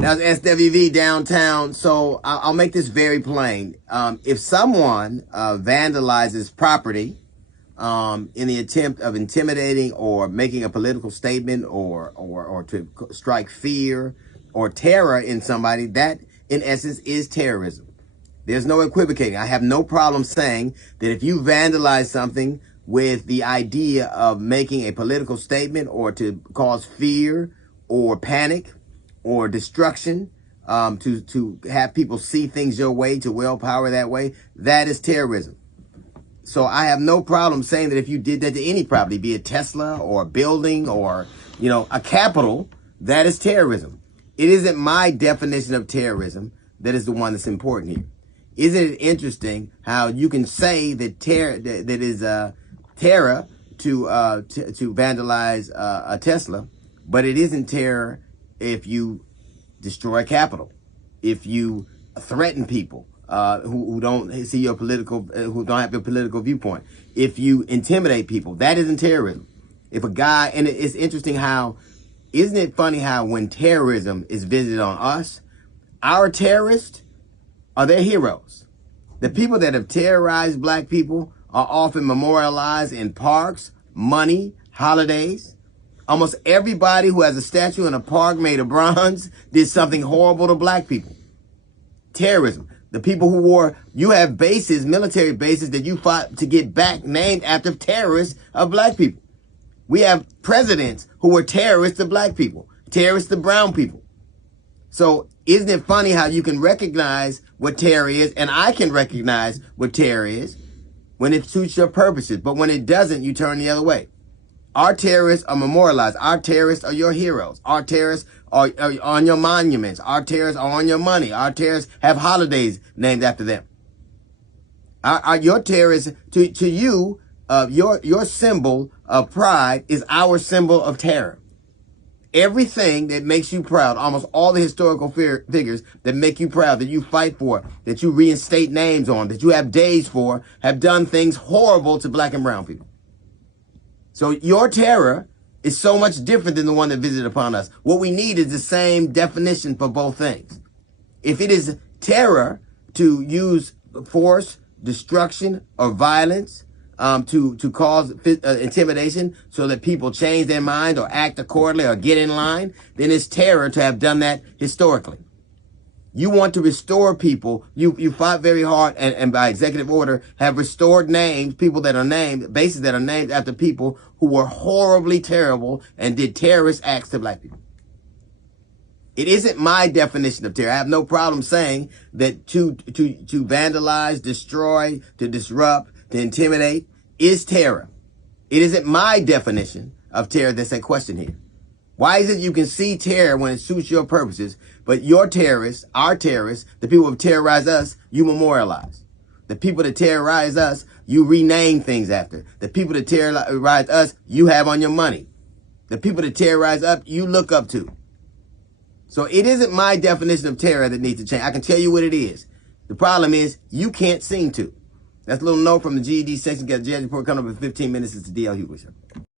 Now it's SWV downtown, so I'll make this very plain. If someone vandalizes property in the attempt of intimidating or making a political statement or to strike fear or terror in somebody, that in essence is terrorism. There's no equivocating. I have no problem saying that if you vandalize something with the idea of making a political statement or to cause fear or panic or destruction, to have people see things your way, to willpower that way, that is terrorism. So I have no problem saying that if you did that to any property, be it Tesla or a building or, a Capitol, that is terrorism. It isn't my definition of terrorism that is the one that's important here. Isn't it interesting how you can say that terror to vandalize a Tesla, but it isn't terror if you destroy a Capitol, if you threaten people who don't see your political, who don't have your political viewpoint, if you intimidate people, that isn't terrorism. If a guy, and it's interesting how, isn't it funny how when terrorism is visited on us, our terrorists are their heroes. The people that have terrorized black people are often memorialized in parks, money, holidays. Almost everybody who has a statue in a park made of bronze did something horrible to black people. Terrorism. The people who you have bases, military bases that you fought to get back named after terrorists of black people. We have presidents who were terrorists to black people, terrorists to brown people. So isn't it funny how you can recognize what terror is, and I can recognize what terror is when it suits your purposes, but when it doesn't, you turn the other way. Our terrorists are memorialized. Our terrorists are your heroes. Our terrorists are on your monuments. Our terrorists are on your money. Our terrorists have holidays named after them. Your terrorists, to you, your symbol of pride is our symbol of terror. Everything that makes you proud, almost all the historical figures that make you proud, that you fight for, that you reinstate names on, that you have days for, have done things horrible to black and brown people. So your terror is so much different than the one that visited upon us. What we need is the same definition for both things. If it is terror to use force, destruction, or violence to cause intimidation so that people change their mind or act accordingly or get in line, then it's terror to have done that historically. You want to restore people. You fought very hard and by executive order have restored names, people that are named, bases that are named after people who were horribly terrible and did terrorist acts to black people. It isn't my definition of terror. I have no problem saying that to vandalize, destroy, to disrupt, to intimidate is terror. It isn't my definition of terror that's at question here. Why is it you can see terror when it suits your purposes, but your terrorists, our terrorists, the people who have terrorized us, you memorialize. The people that terrorize us, you rename things after. The people that terrorize us, you have on your money. The people that terrorize us, you look up to. So it isn't my definition of terror that needs to change. I can tell you what it is. The problem is you can't seem to. That's a little note from the GED section. Got a judge report coming up in 15 minutes. It's the D.L. Hughley Show.